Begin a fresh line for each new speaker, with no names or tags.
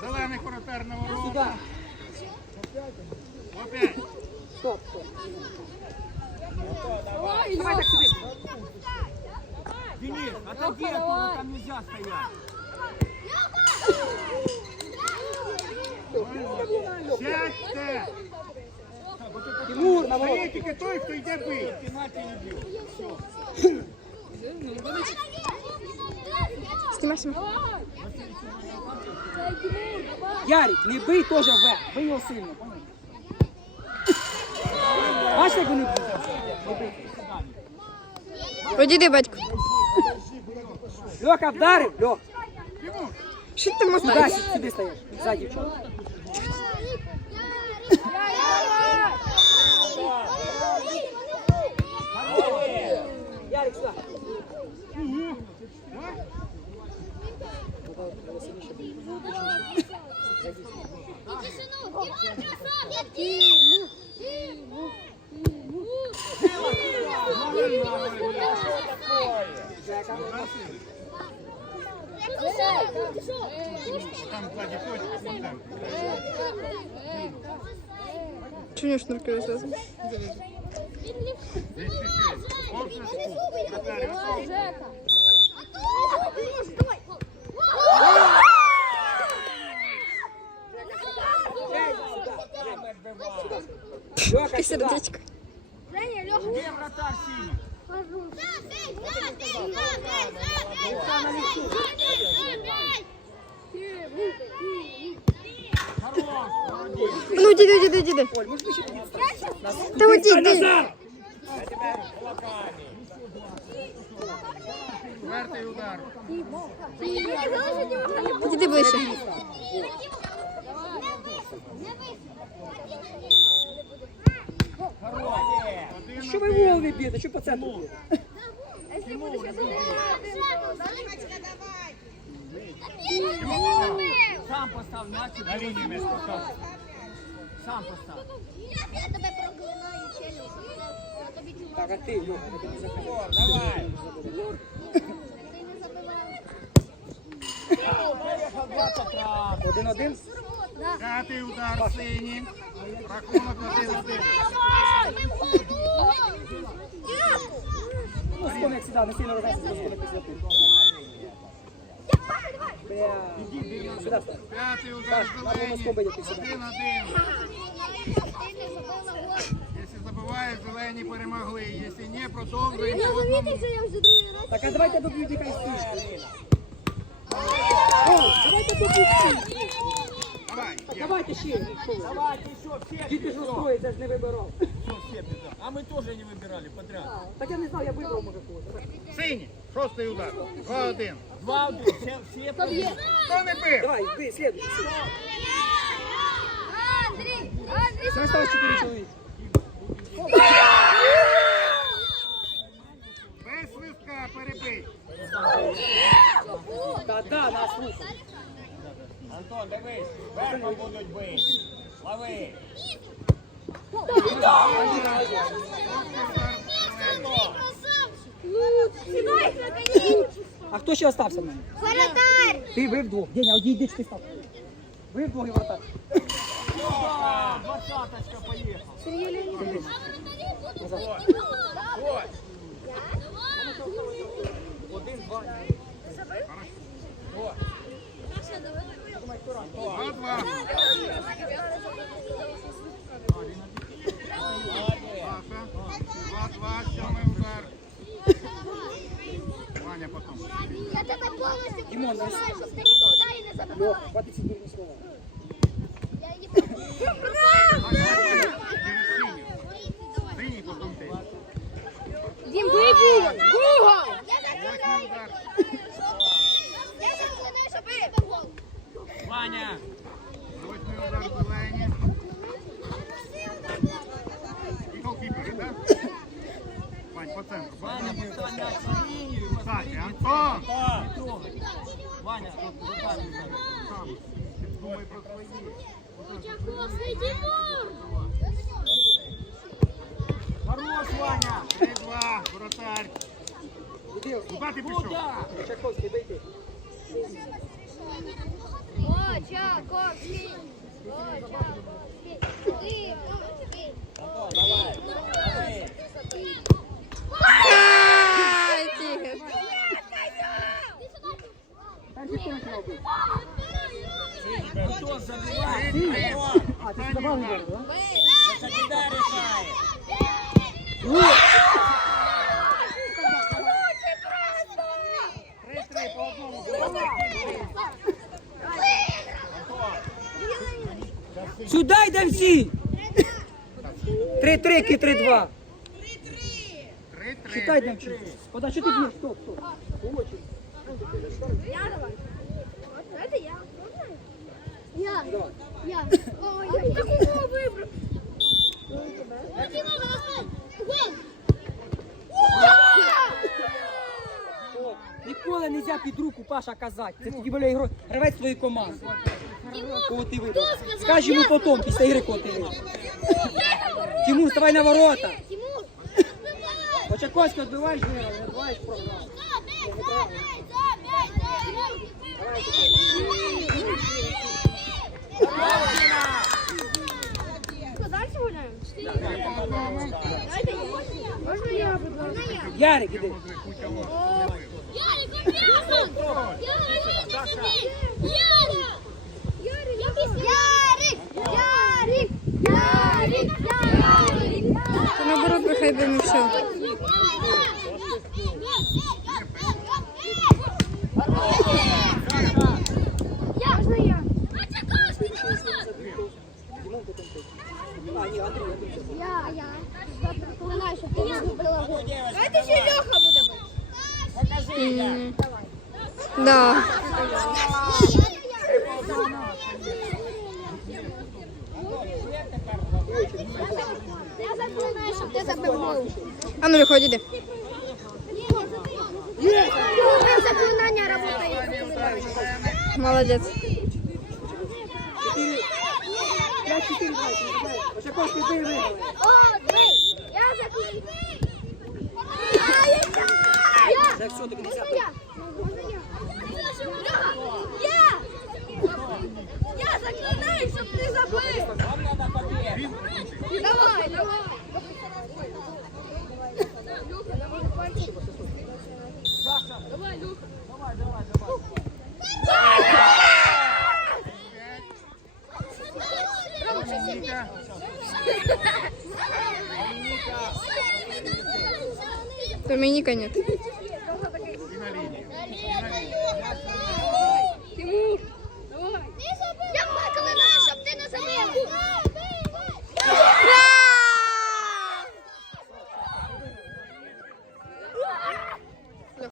Зелений воротар на ворота. Опять.
Стоп, стоп.
Давай,
Давай так сюди.
Денис, отойди оттуда, там нельзя стоять.
Сядьте.
Тимур, на ворота.
тільки той, хто йде бити.
Пенальти не
знімай.
Це Тимур, давай.
Ярик, не бий теж вверх, бий його сильно, понял? Бачиш, як вони б'ють? Не бий.
Одійди, батько.
Льоха вдарив, Льох.
Що ти там
Сюди, сюди стоїш, за дівчонку. Ярик, сюди.
там ззаді ходить. там.
Чого не шнурки розв'язані?
Десь пішли. Повше штук. Вратарі,
Давай, Жека.
Льоха,
Таке
сюди.
сердечко.
Где вратарь синий?
Ну, іди, іди, іди, іди.
Оль, можеш ще підійти?
Та уйди, іди.
Четвертий удар.
Підійди ближче.
Ви голови б'єте? Що по центру б'єте?
Сам поставь мяч.
На лінії між поставив.
Сам поставь.
Я тебе проклинаю, челюсть. Я тобі чую.
Так, а ти, Льоха, ти не захопив.
Давай.
Ти не забивав.
Поехал 20 раз.
Один-один.
П'ятий удар синій. Рахунок
сюди, не сильно після ти. Бля.
П'ятий удар зелені.
Буде.
Один-один. Якщо забивають, зелені перемогли. Якщо ні, продовжуємо по одному.
я вже другий раз.
Так, а давайте доб'ють якась стіжка. Давайте доб'ють стіжку.
Давай.
Давайте ще.
Давайте еще все.
Діти ж устроїть, я ж не вибирав.
Все, все беда. А мы тоже не выбирали подряд.
Так я не знав, я вибрав, може, когось.
Синій. Шостий удар. Два-один.
Два, один. Все, все победили.
Хто не бив?
Давай, ти, слідуй.
Андрій! Андрій!
Це осталось 4 чоловіки.
Без свистка перебий.
Та да, нас слухай.
Дивись. Верхом будуть бити. Лови.
А хто ще остався в мене?
Воротар!
Ти ви вдвох. Деня, одійди, ти став. Ви вдвох і вратар.
Да, двадцаточка поехал. Один, два.
Два-два. Паша. Ваня потом.
Я тебе повністю
дай.
щоб ти і не забивав.
Хватить ці дурні.
Я її Браво!
Синій. Синій потом ти.
Дім, вибув! Буга! Я
Восьмий удар.
Я заклинаю, щоб ти гол.
Ваня.
Восьмий удар зелені. І голкіпери, так? Вань, центру.
Ваня, поставь мяч на и
Кстати, Антон!
Да. Не трогай. Ваня, тут руками.
Думай про свої.
Класний Тимур!
Хорош, Ваня.
Три-два. Воротар.
Іди,
Куди ти пішов?
Куда?
Чаковський, дойди.
О, Чаковський. О, Чаковський. Ти, ти.
Давай, давай.
Ай, тихо.
Хто забиває? Хто?
А, ти сюди бал не да?
Закидай рішає.
Три-три по одному.
Сюди йде всі! Три-три, три-два.
Три-три.
Читай там чи. Пода, що ти б'єш? Стоп, стоп.
Я давай. Это я. Я. Я. Ой, я такого выбрал.
О, Ніколи не можна під руку, Паша, казати. Це тоді біля ігро... гравець твоєї команди. Кого ти вибрав? Скажи йому потім, після ігри, кого ти вибрав. Тимур, вставай на ворота.
Тимур.
Очаковський відбиваєш виграв, не відбиваєш програв.
Дальше гуляем? Можно я? Можно я?
Ярик, іди.
Ярик, обязан! Ярик! Ярик! Ярик! Ярик! Ярик!
Ярик! Ярик! наоборот, нехай би не все.
Я! Можно я?
А, ні, Андрій, Андрій.
Я, я. Запоминай, щоб ти не зробила гол. Давайте ще Льоха буде
Да.
Я.
А ну, Льоха, іди.
Заклинання работає.
Молодець.
П'ять, чотири, два. Очаковський, ти виграв.
О, три. Я заклинаю. Я!
Так, що, так не
Можна
взяти?
я? Можна я? Я! Я заклинаю, щоб ти забив.
Вам треба побіг.
Давай, давай.
Домініка нет.